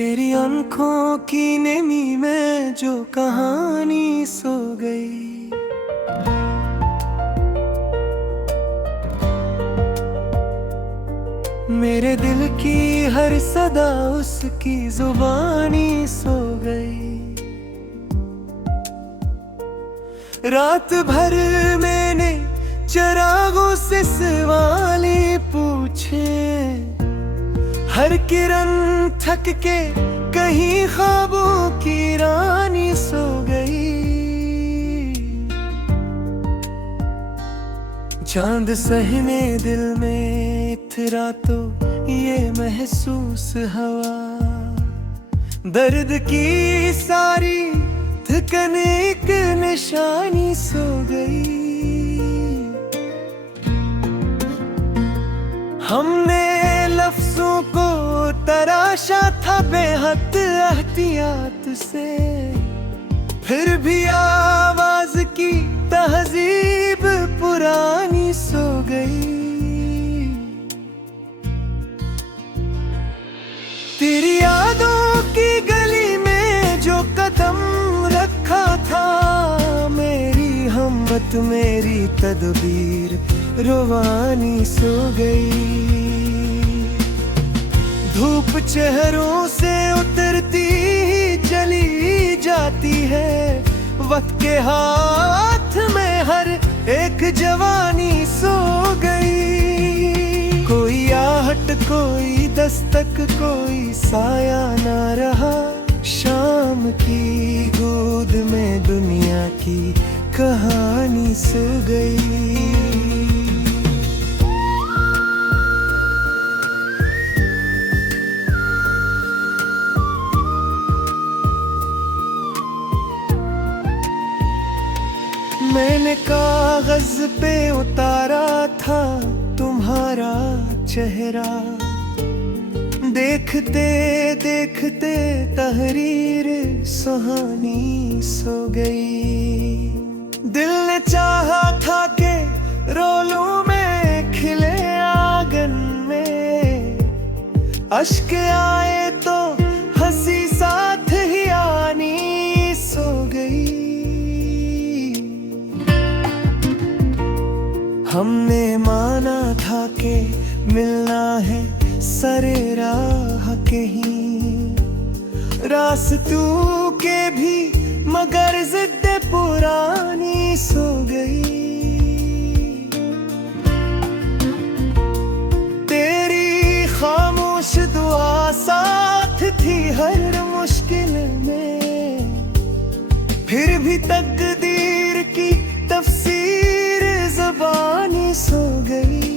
तेरी आंखों की नमी में जो कहानी सो गई, मेरे दिल की हर सदा उसकी जुबानी सो गई। रात भर मैंने चिरागों से सवाली पूछे, हर किरण थक के कहीं ख्वाबों की रानी सो गई। चांद सहमे दिल में इतरा तो ये महसूस हवा, दर्द की सारी थकन एक निशानी सो गई। हमने लफ्जों को तराशा था बेहद एहतियात से, फिर भी आवाज की तहजीब पुरानी सो गई। तेरी यादों की गली में जो कदम रखा था, मेरी हिम्मत मेरी तदबीर रुवानी सो गई। धूप चेहरों से उतरती चली जाती है, वक्त के हाथ में हर एक जवानी सो गई। कोई आहट कोई दस्तक कोई साया ना रहा, शाम की गोद में दुनिया की कहानी सो गई। मैंने कागज पे उतारा था तुम्हारा चेहरा, देखते देखते तहरीर सुहानी सो गई। दिल ने चाहा था कि रोलूं में खिले आंगन में, अश्क आए तो हंसी साथ ही आनी सो गई। हमने माना था कि मिलना है सरे राह कहीं, रास्तों के भी मगर जिद पुरानी सो गई। तेरी खामोश दुआ साथ थी हर मुश्किल में, फिर भी तकदीर की तफसीर ज़बानी सो गई।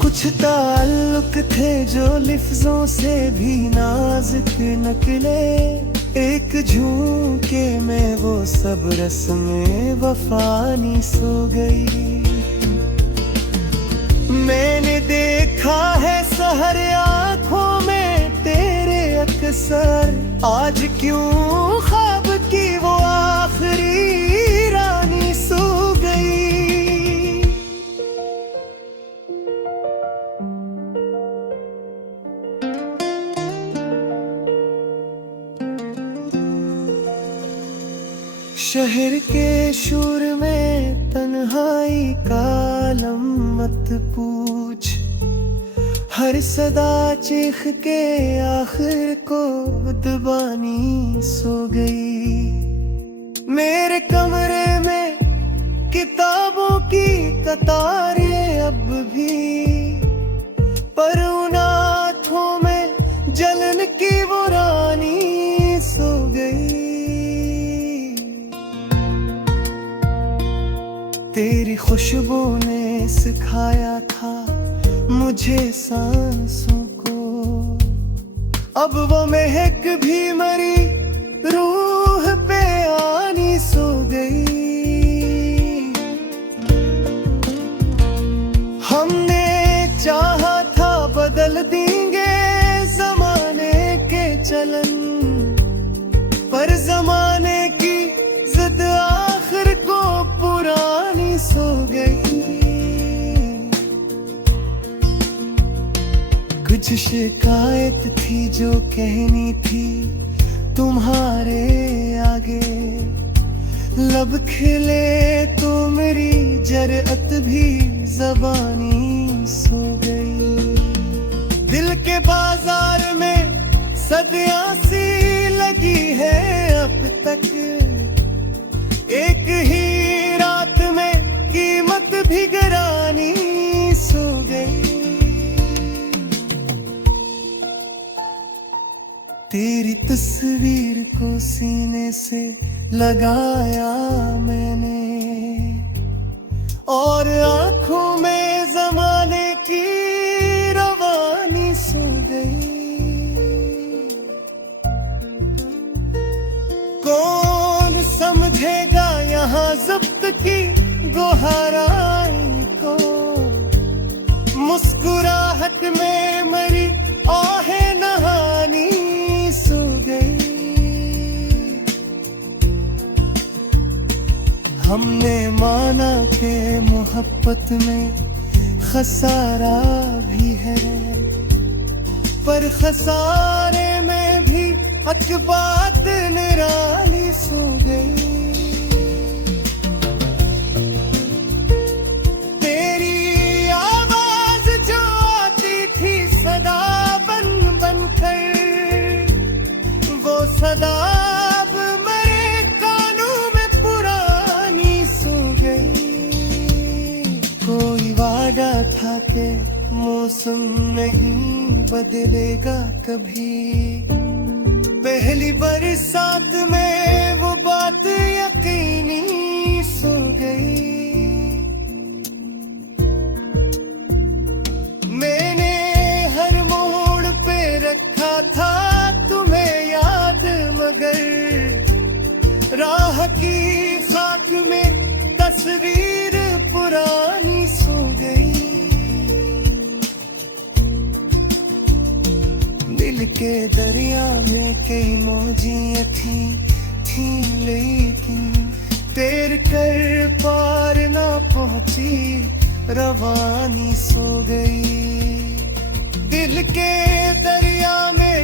कुछ ताल्लुक थे जो लिफ्जों से भी नाजुक निकले, एक झूके में वो सब रस्में वफानी सो गई। मैंने देखा है सहर आँखों में तेरे अक्सर, आज क्यों ख्वाब की वो आखिरी रानी सो गई। शहर के शोर में तन्हाई का आलम मत पूछ, हर सदा चीख के आखिर को दबानी सो गई। मेरे कमरे में किताबों की कतारें अब भी, पर उन आँखों में जलन की वो रानी सो गई। तेरी खुशबू ने सिखाया था मुझे सांसों को, अब वो महक भी मरी रूह पे आनी सो गई। हमने चाहा था बदल देंगे जमाने के चलन, पर जमाने की जिद आखिर को पुरानी सो गई। कुछ शिकायत थी जो कहनी थी तुम्हारे आगे, लब खिले तो मेरी जरअत भी ज़बानी सो गई। दिल के बाजार में सदियां सी लगी है अब तक, एक ही रात में कीमत भी गिरानी सो गई। तेरी तस्वीर को सीने से लगाया मैंने और आंखों में ज़माने की रवानी सो गई। कौन समझेगा यहाँ ज़ब्त की गुहाराई को, मुस्कुराहट में मरी आहें नहानी सो गई। हमने माना कि मोहब्बत में खसारा भी है, पर खसारे में भी हक बात निराली सो गई। तेरी आवाज जो आती थी सदा बन बन कर, वो सदा अब मेरे कानों में पुरानी सो गई। कोई वादा था कि मौसम नहीं बदलेगा कभी, पहली बरसात में वो बात यकीनी सो गई। मैंने हर मोड़ पे रखा था तुम्हें याद, मगर राह की खाक में तस्वीर पुरानी सो गई। दिल के दरिया में कई मौजियां थी लेकिन तैर कर पार ना पहुंची, रवानी सो गई। दिल के दरिया में